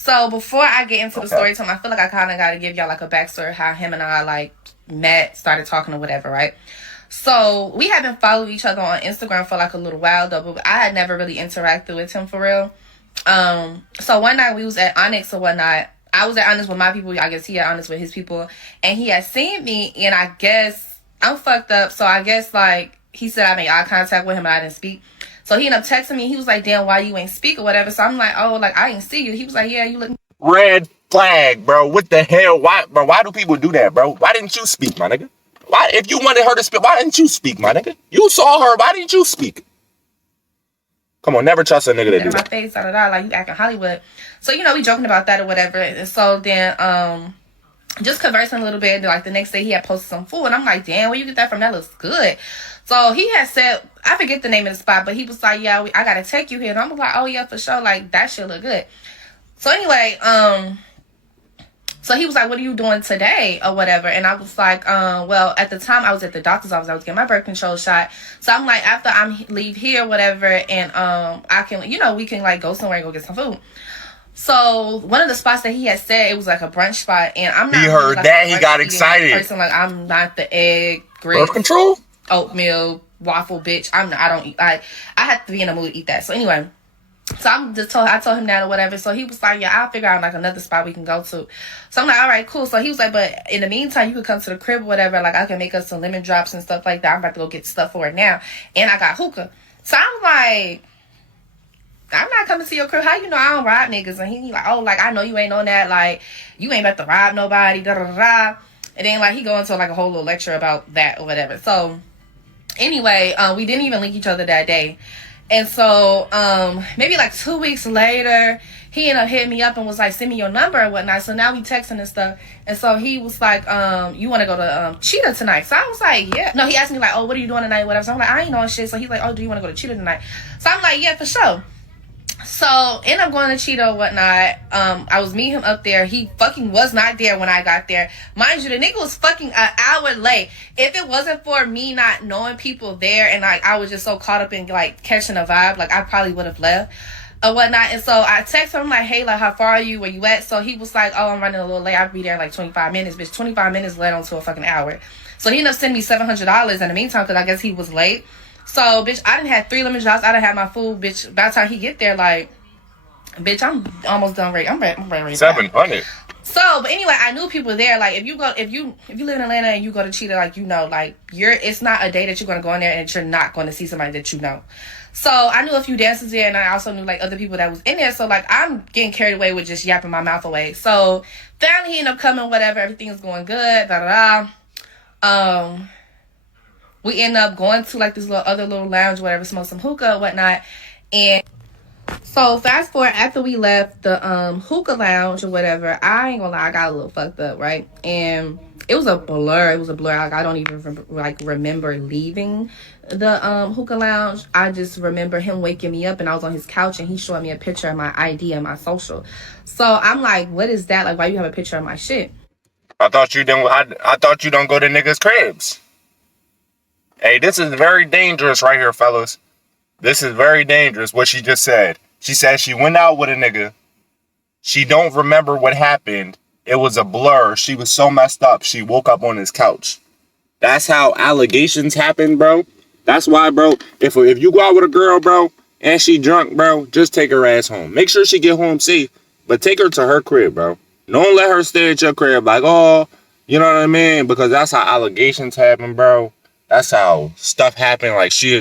So before I get into the story time, I feel like I kind of got to give y'all like a backstory how him and I like met, started talking or whatever, right? So we had been following each other on Instagram for like a little while though, but I had never really interacted with him for real. So one night we was at Onyx or whatnot. I was at Onyx with my people. I guess he had Onyx with his people, and he had seen me, and I guess I'm fucked up. So I guess like he said I made eye contact with him and I didn't speak. So he ended up texting me. He was like, "Damn, why you ain't speak or whatever?" So I'm like, "Oh, like I ain't see you." He was like, "Yeah, you look." Red flag, bro. What the hell? Why, bro? Why do people do that, bro? Why didn't you speak, my nigga? Why, if you wanted her to speak, why didn't you speak, my nigga? You saw her. Why didn't you speak? Come on, never trust a nigga that do that. My face, like you acting Hollywood. So we joking about that or whatever. And so then, just conversing a little bit. Like the next day, he had posted some food, and I'm like, "Damn, where you get that from? That looks good." So he had said, I forget the name of the spot, but he was like, "Yeah, I gotta take you here." And I'm like, "Oh yeah, for sure. Like that shit look good." So anyway, so he was like, "What are you doing today?" or whatever. And I was like, well, at the time I was at the doctor's office. I was getting my birth control shot. So I'm like, after I leave here, whatever, and I can, we can like go somewhere and go get some food. So one of the spots that he had said, it was like a brunch spot, and I'm not. He heard like that. He got excited. Person, like I'm not the egg, grits, birth control, oatmeal, waffle bitch. I don't eat. I have to be in a mood to eat that. So anyway. So I told him that or whatever. So he was like, "Yeah, I'll figure out like another spot we can go to." So I'm like, "All right, cool." So he was like, "But in the meantime, you could come to the crib or whatever. Like I can make us some lemon drops and stuff like that. I'm about to go get stuff for it now. And I got hookah." So I'm like, "I'm not coming to your crib. How you know I don't rob niggas?" And he like, "Oh, like I know you ain't on that. Like you ain't about to rob nobody. Da da da." And then like he go into like a whole little lecture about that or whatever. So anyway, we didn't even link each other that day. And so, maybe like 2 weeks later, he ended up hitting me up and was like, "Send me your number" or whatnot. So now we texting and stuff. And so he was like, "You want to go to Cheetah tonight?" So I was like, "Yeah." No, he asked me like, "Oh, what are you doing tonight?" Whatever. So I'm like, "I ain't doing shit." So he's like, "Oh, do you want to go to Cheetah tonight?" So I'm like, "Yeah, for sure." So end up going to Cheetah or whatnot. I was meeting him up there. He fucking was not there when I got there. Mind you, the nigga was fucking an hour late. If it wasn't for me not knowing people there and like I was just so caught up in like catching a vibe, like I probably would have left or whatnot. And so I texted him like, "Hey, like how far are you? Where you at?" So he was like, "Oh, I'm running a little late. I'll be there in like 25 minutes." Bitch, 25 minutes led on to a fucking hour. So he ended up sending me $700 in the meantime because I guess he was late. So bitch, I didn't have 3 lemon drops. I didn't have my food. Bitch, by the time he get there, like, bitch, I'm almost done ready. I'm ready. 700. So, but anyway, I knew people there. Like, if you live in Atlanta and you go to Cheetah, like like it's not a day that you're gonna go in there and you're not going to see somebody that you know. So I knew a few dancers there, and I also knew like other people that was in there. So like I'm getting carried away with just yapping my mouth away. So finally he ended up coming. Whatever, everything's going good. Da da da. We end up going to like this other little lounge, whatever, smoke some hookah or whatnot, and. So fast forward after we left the hookah lounge or whatever, I ain't gonna lie, I got a little fucked up, right? And it was a blur. Like I don't even remember leaving the hookah lounge. I just remember him waking me up and I was on his couch and he showed me a picture of my ID and my social. So I'm like, "What is that? Like, why you have a picture of my shit?" I thought you don't go to niggas' cribs. Hey, this is very dangerous right here, fellas. This is very dangerous, what she just said. She said she went out with a nigga. She don't remember what happened. It was a blur. She was so messed up, she woke up on his couch. That's how allegations happen, bro. That's why, bro, if you go out with a girl, bro, and she drunk, bro, just take her ass home. Make sure she get home safe, but take her to her crib, bro. Don't let her stay at your crib like, oh, you know what I mean? Because that's how allegations happen, bro. That's how stuff happen. Like she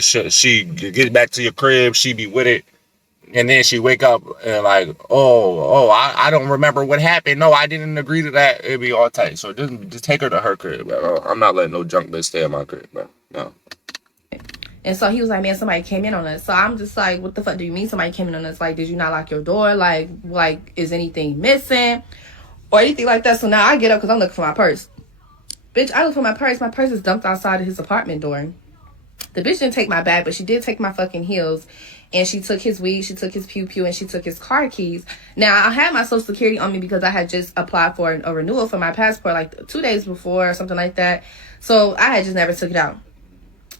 get back to your crib, she be with it, and then she wake up and like, I don't remember what happened. No, I didn't agree to that. It'd be all tight. So just take her to her crib, bro. I'm not letting no junk bitch stay at my crib, bro. No. And so he was like, "Man, somebody came in on us." So I'm just like, "What the fuck do you mean somebody came in on us? Like, did you not lock your door? Like is anything missing or anything like that?" So now I get up because I'm looking for my purse. Bitch, I look for my purse. My purse is dumped outside of his apartment door. The bitch didn't take my bag, but she did take my fucking heels. And she took his weed, she took his pew-pew, and she took his car keys. Now, I had my social security on me because I had just applied for a renewal for my passport like 2 days before or something like that. So I had just never took it out.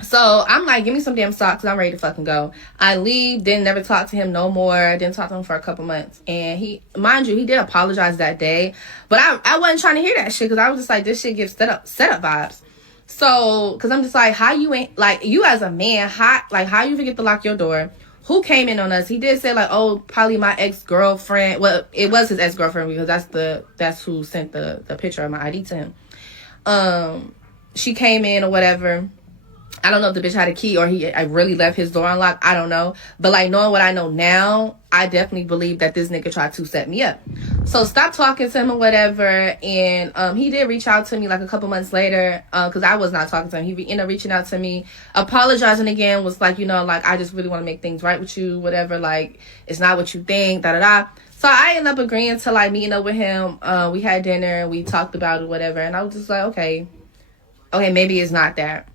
So I'm like, give me some damn socks. I'm ready to fucking go. I leave, didn't never talk to him no more. Didn't talk to him for a couple months. And he, mind you, he did apologize that day. But I wasn't trying to hear that shit because I was just like, this shit gives setup vibes. So, because I'm just like, how you ain't, like, you as a man, how you forget to lock your door? Who came in on us? He did say like, oh, probably my ex-girlfriend. Well, it was his ex-girlfriend because that's who sent the picture of my ID to him. She came in or whatever. I don't know if the bitch had a key or I really left his door unlocked. I don't know. But like knowing what I know now, I definitely believe that this nigga tried to set me up. So stop talking to him or whatever. And he did reach out to me like a couple months later because I was not talking to him. He ended up reaching out to me, apologizing again, was like, you know, like, I just really want to make things right with you, whatever. Like, it's not what you think, da-da-da. So I ended up agreeing to like meeting up with him. We had dinner. We talked about it, whatever. And I was just like, okay, maybe it's not that.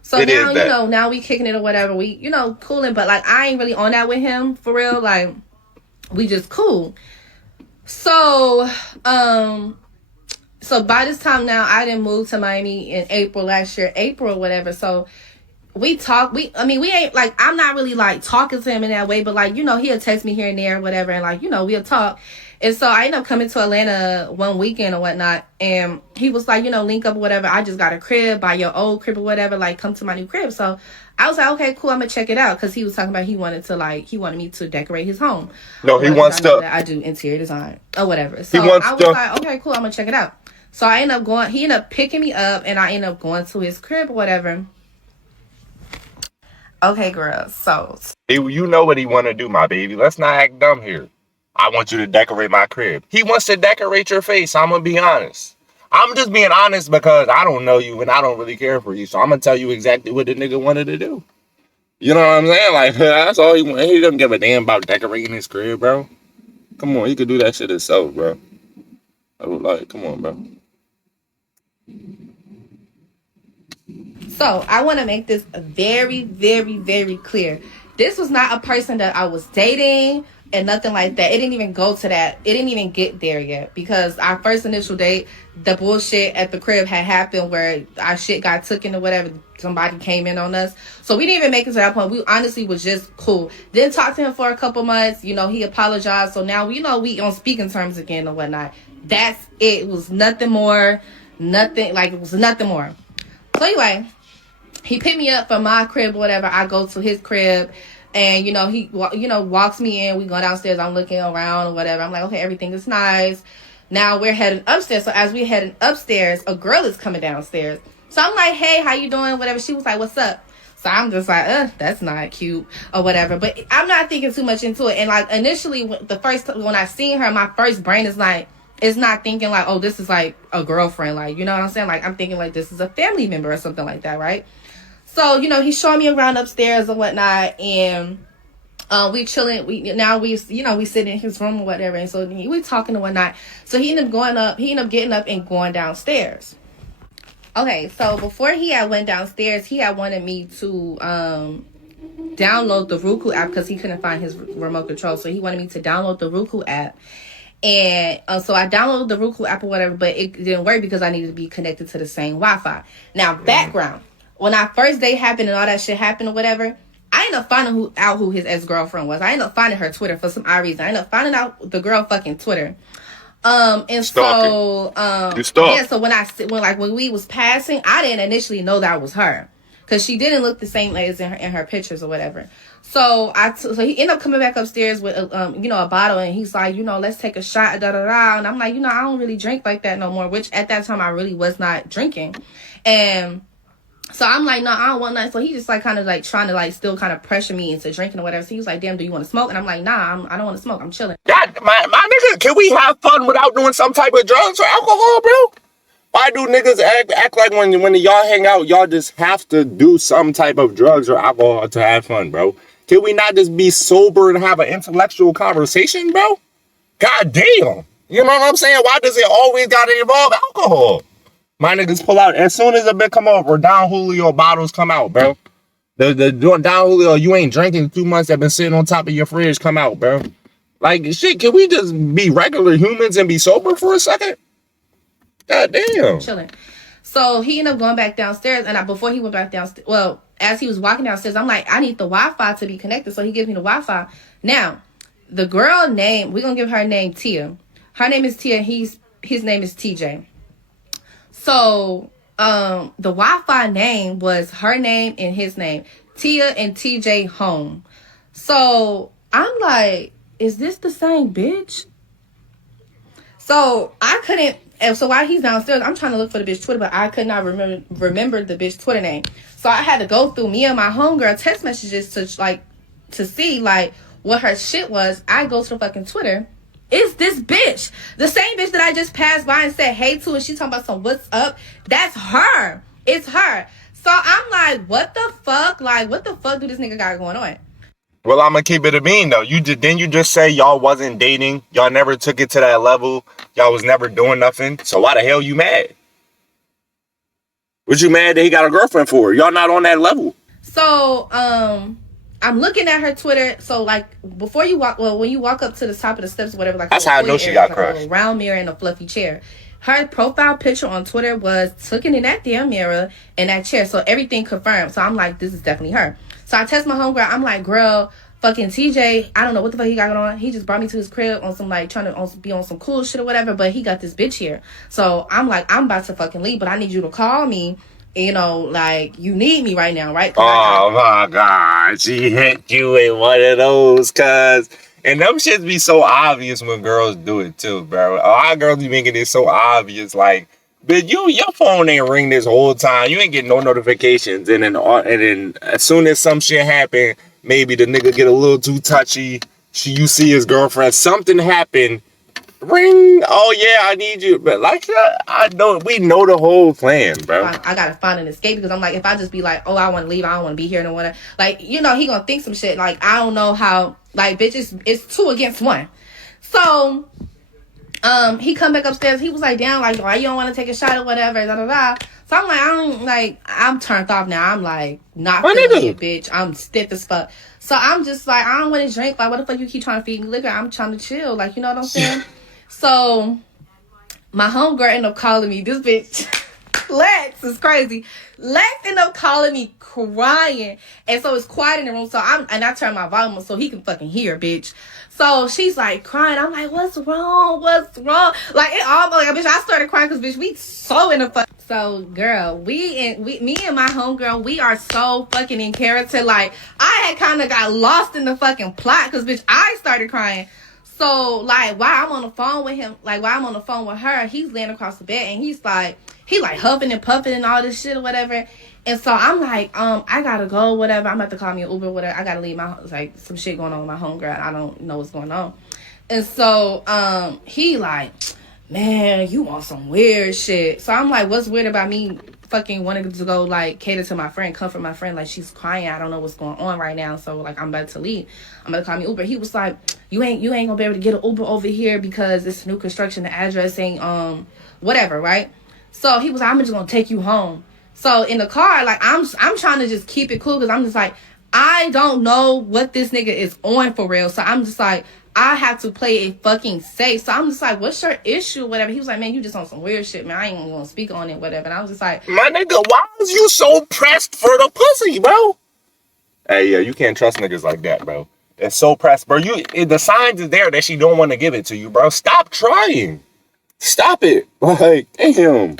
So it now, you know, now we kicking it or whatever. We, you know, cooling. But, like, I ain't really on that with him, for real. Like, we just cool. So, so by this time now, I didn't move to Miami in April last year. April or whatever. So, we talk. We ain't, like, I'm not really, like, talking to him in that way. But, like, you know, he'll text me here and there or whatever. And, like, you know, we'll talk. And so I ended up coming to Atlanta one weekend or whatnot. And he was like, you know, link up or whatever. I just got a crib, buy your old crib or whatever. Like, come to my new crib. So I was like, okay, cool. I'm going to check it out. Because he was talking about he wanted me to decorate his home. No, he wants to. I do interior design or whatever. So I was like, okay, cool. I'm going to check it out. So I ended up he ended up picking me up and I ended up going to his crib or whatever. Okay, girl. So. You know what he want to do, my baby. Let's not act dumb here. I want you to decorate my crib. He wants to decorate your face. I'm going to be honest. I'm just being honest because I don't know you and I don't really care for you. So I'm going to tell you exactly what the nigga wanted to do. You know what I'm saying? Like, that's all he wants. He doesn't give a damn about decorating his crib, bro. Come on. He could do that shit himself, bro. Like, come on, bro. So I want to make this very, very, very clear. This was not a person that I was dating and nothing like that. It didn't even go to that. It didn't even get there yet because our first initial date, the bullshit at the crib had happened where our shit got taken or whatever. Somebody came in on us. So we didn't even make it to that point. We honestly was just cool. Didn't talk to him for a couple months. You know, he apologized. So now, you know, we on speaking terms again or whatnot. That's it. It was nothing more. Nothing. Like, it was nothing more. So anyway, he picked me up from my crib or whatever. I go to his crib. And, you know, he, you know, walks me in. We go downstairs. I'm looking around or whatever. I'm like, okay, everything is nice. Now we're heading upstairs. So as we're heading upstairs, a girl is coming downstairs. So I'm like, hey, how you doing? Whatever. She was like, what's up? So I'm just like, that's not cute or whatever. But I'm not thinking too much into it. And, like, initially, when I seen her, my first brain is like, it's not thinking like, oh, this is like a girlfriend. Like, you know what I'm saying? Like, I'm thinking like this is a family member or something like that, right? So, you know, he's showing me around upstairs and whatnot, and we chilling. We sit in his room or whatever, and so we talking and whatnot. So he ended up getting up and going downstairs. Okay, so before he had went downstairs, he had wanted me to download the Roku app because he couldn't find his remote control. So he wanted me to download the Roku app. And so I downloaded the Roku app or whatever, but it didn't work because I needed to be connected to the same Wi-Fi. Now, background. When our first date happened and all that shit happened or whatever, I ended up finding out who his ex-girlfriend was. I ended up finding her Twitter for some odd reason. I ended up finding out the girl fucking Twitter. And stalking. So when we was passing, I didn't initially know that was her. Because she didn't look the same as in her pictures or whatever. So he ended up coming back upstairs with a bottle, and he's like, let's take a shot, da da da. And I'm like, I don't really drink like that no more, which at that time I really was not drinking. And so I'm like, no, I don't want nothing. So he just like kind of like trying to like still kind of pressure me into drinking or whatever. So he was like, damn, do you want to smoke? And I'm like, nah, I don't want to smoke. I'm chilling. God, my nigga, can we have fun without doing some type of drugs or alcohol, bro? Why do niggas act like when y'all hang out, y'all just have to do some type of drugs or alcohol to have fun, bro? Can we not just be sober and have an intellectual conversation, bro? God damn. You know what I'm saying? Why does it always gotta involve alcohol? My niggas pull out as soon as a bit come over. Don Julio bottles come out, bro. The Don Julio you ain't drinking 2 months that been sitting on top of your fridge come out, bro. Like shit, can we just be regular humans and be sober for a second? God damn. Chilling. So he ended up going back downstairs, and before he went back downstairs, well, as he was walking downstairs, I'm like, I need the Wi-Fi to be connected. So he gives me the Wi-Fi. Now, the girl name, we're gonna give her name Tia. Her name is Tia. His name is TJ. So the Wi-Fi name was her name and his name, Tia and TJ Home. So I'm like, is this the same bitch? So I couldn't. And so while he's downstairs, I'm trying to look for the bitch Twitter, but I could not remember the bitch Twitter name. So I had to go through me and my homegirl text messages to see like what her shit was. I go to the fucking Twitter. It's this bitch. The same bitch that I just passed by and said hey to, and she talking about some what's up. That's her. It's her. So I'm like, what the fuck? Like, what the fuck do this nigga got going on? Well, I'm gonna keep it a bean though. You just say y'all wasn't dating. Y'all never took it to that level. Y'all was never doing nothing. So why the hell you mad? What you mad that he got a girlfriend for? Y'all not on that level. So I'm looking at her Twitter. So like before you walk, well, when you walk up to the top of the steps or whatever, like that's how I know she got crushed. A round mirror and a fluffy chair. Her profile picture on Twitter was looking in that damn mirror and that chair. So everything confirmed. So I'm like, this is definitely her. So I text my homegirl. I'm like, girl, fucking TJ, I don't know what the fuck he got going on. He just brought me to his crib on some like trying to be on some cool shit or whatever. But he got this bitch here. So I'm like, I'm about to fucking leave, but I need you to call me. You know, like, you need me right now, right? Oh my God, she hit you in one of those, cuz. And them shits be so obvious when girls do it too, bro. A lot of girls be making it so obvious, like, but your phone ain't ring this whole time. You ain't getting no notifications, and then as soon as some shit happen, maybe the nigga get a little too touchy. You see his girlfriend, something happen, ring. Oh yeah, I need you. But like, I know we know the whole plan, bro. I gotta find an escape because I'm like, if I just be like, oh, I want to leave, I don't want to be here no more. Like, you know, he gonna think some shit. Like, I don't know how. Like, bitch, it's 2 against 1. So. He come back upstairs. He was like, damn, like, why you don't want to take a shot or whatever, da da da. So I'm like, I'm turned off now. I'm like, not feeling it, bitch. I'm stiff as fuck. So I'm just like, I don't want to drink. Like, what the fuck you keep trying to feed me liquor? I'm trying to chill. Like, you know what I'm saying? So my homegirl ended up calling me. This bitch, Lex, is crazy. Lex ended up calling me crying. And so it's quiet in the room. So I turned my volume up so he can fucking hear, bitch. So she's like crying. I'm like, what's wrong? What's wrong? Like, it almost, like, bitch, I started crying because, bitch, we so in the fuck. So, girl, me and my homegirl, we are so fucking in character. Like, I had kind of got lost in the fucking plot because, bitch, I started crying. So, like, while I'm on the phone with him, like, while I'm on the phone with her, he's laying across the bed and he huffing and puffing and all this shit or whatever. And so I'm like, I gotta go, whatever. I'm about to call me an Uber, whatever. I gotta leave my house. Like, some shit going on with my homegirl. I don't know what's going on. And so, he like, man, you want some weird shit. So I'm like, what's weird about me fucking wanting to go, like, cater to my friend, comfort my friend? Like, she's crying. I don't know what's going on right now. So, like, I'm about to leave. I'm about to call me Uber. He was like, you ain't gonna be able to get an Uber over here because it's new construction. The address ain't, whatever, right? So he was like, I'm just gonna take you home. So in the car, like, I'm trying to just keep it cool because I'm just like, I don't know what this nigga is on for real. So I'm just like, I have to play it fucking safe. So I'm just like, what's your issue? Whatever. He was like, man, you just on some weird shit, man. I ain't gonna speak on it, whatever. And I was just like, my nigga, why was you so pressed for the pussy, bro? Hey, yeah, you can't trust niggas like that, bro. It's so pressed, bro. The signs is there that she don't want to give it to you, bro. Stop trying. Stop it. Like, damn.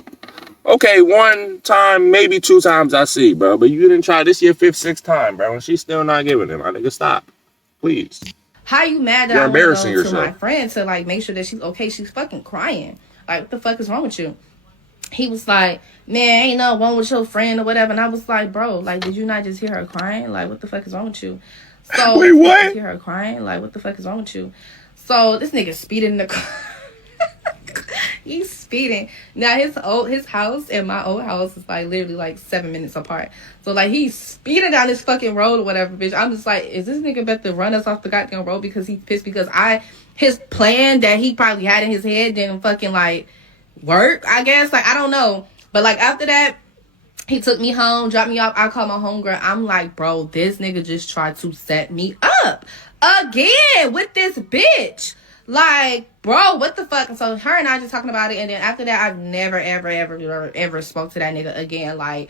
Okay, 1 time, maybe 2 times I see, bro. But you didn't try this your 5th, 6th time, bro. And she's still not giving it. My nigga, stop. Please. How you mad that You're I embarrassing want to go yourself. to my friend to, like, make sure that she's okay? She's fucking crying. Like, what the fuck is wrong with you? He was like, man, ain't no one with your friend or whatever. And I was like, bro, like, did you not just hear her crying? Like, what the fuck is wrong with you? So, wait, what? Did you hear her crying? Like, what the fuck is wrong with you? So, this nigga speeding in the car. He's speeding. Now his house and my old house is like literally like 7 minutes apart. So like he's speeding down this fucking road or whatever, bitch. I'm just like, is this nigga about to run us off the goddamn road because he's pissed because his plan that he probably had in his head didn't fucking like work, I guess. Like, I don't know. But like after that, he took me home, dropped me off. I called my homegirl. I'm like, bro, this nigga just tried to set me up again with this bitch. Like, bro, what the fuck? So her and I just talking about it, and then after that, I've never, ever spoke to that nigga again. Like,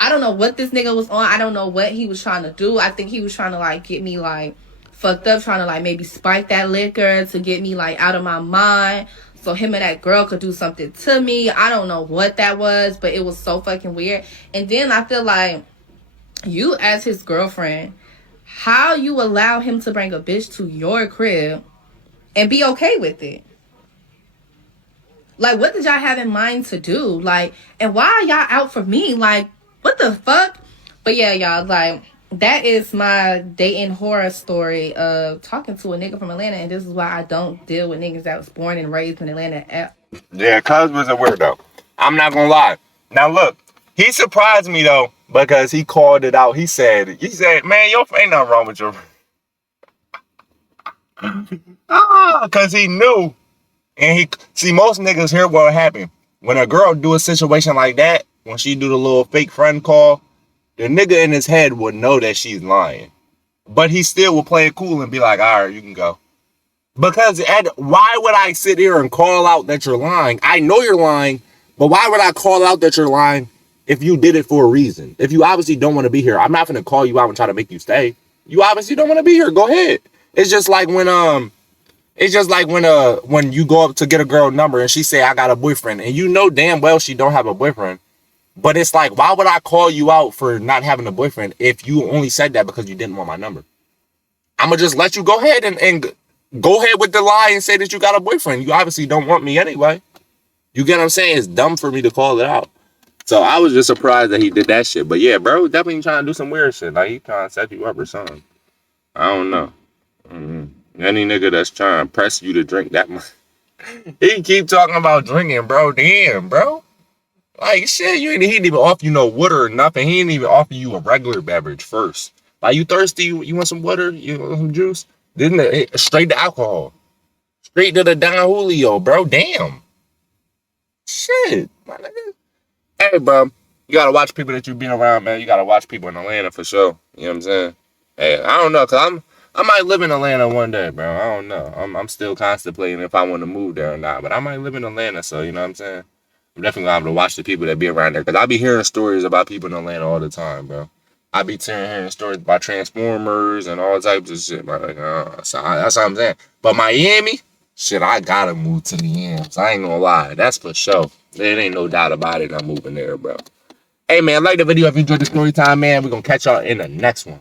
I don't know what this nigga was on. I don't know what he was trying to do. I think he was trying to like get me like fucked up, trying to like maybe spike that liquor to get me like out of my mind, so him and that girl could do something to me. I don't know what that was, but it was so fucking weird. And then I feel like you as his girlfriend, how you allow him to bring a bitch to your crib and be okay with it? Like, what did y'all have in mind to do? Like, and why are y'all out for me? Like, what the fuck? But yeah, y'all, like, that is my dating horror story of talking to a nigga from Atlanta, and this is why I don't deal with niggas that was born and raised in Atlanta. Yeah, cuz was a weirdo. I'm not gonna lie. Now look, he surprised me though, because he called it out. He said, man, ain't nothing wrong with your cause he knew. And he see most niggas hear what happen. When a girl do a situation like that, when she do the little fake friend call, the nigga in his head would know that she's lying. But he still will play it cool and be like, all right, you can go. Because why would I sit here and call out that you're lying? I know you're lying, but why would I call out that you're lying if you did it for a reason? If you obviously don't want to be here, I'm not going to call you out and try to make you stay. You obviously don't want to be here. Go ahead. It's just like when when you go up to get a girl number and she say, I got a boyfriend, and you know damn well she don't have a boyfriend. But it's like, why would I call you out for not having a boyfriend if you only said that because you didn't want my number? I'm going to just let you go ahead and go ahead with the lie and say that you got a boyfriend. You obviously don't want me anyway. You get what I'm saying? It's dumb for me to call it out. So I was just surprised that he did that shit. But yeah, bro, definitely trying to do some weird shit. Like he trying to set you up or something. I don't know. Any nigga that's trying to press you to drink that much. He keep talking about drinking, bro. Damn, bro. Like, shit, he didn't even offer you no water or nothing. He didn't even offer you a regular beverage first. Like, you thirsty? You want some water? You want some juice? Straight to alcohol. Straight to the Don Julio, bro. Damn. Shit, my nigga. Hey, bro. You gotta watch people that you been around, man. You gotta watch people in Atlanta for sure. You know what I'm saying? Hey, I don't know, cause I might live in Atlanta one day, bro. I don't know. I'm still contemplating if I want to move there or not. But I might live in Atlanta, so you know what I'm saying? I'm definitely gonna have to watch the people that be around there. Cause I be hearing stories about people in Atlanta all the time, bro. I be hearing stories about Transformers and all types of shit, bro. Like, so that's what I'm saying. But Miami, shit, I gotta move to the Yams. I ain't gonna lie. That's for sure. There ain't no doubt about it. I'm moving there, bro. Hey, man, like the video if you enjoyed the story time, man. We're gonna catch y'all in the next one.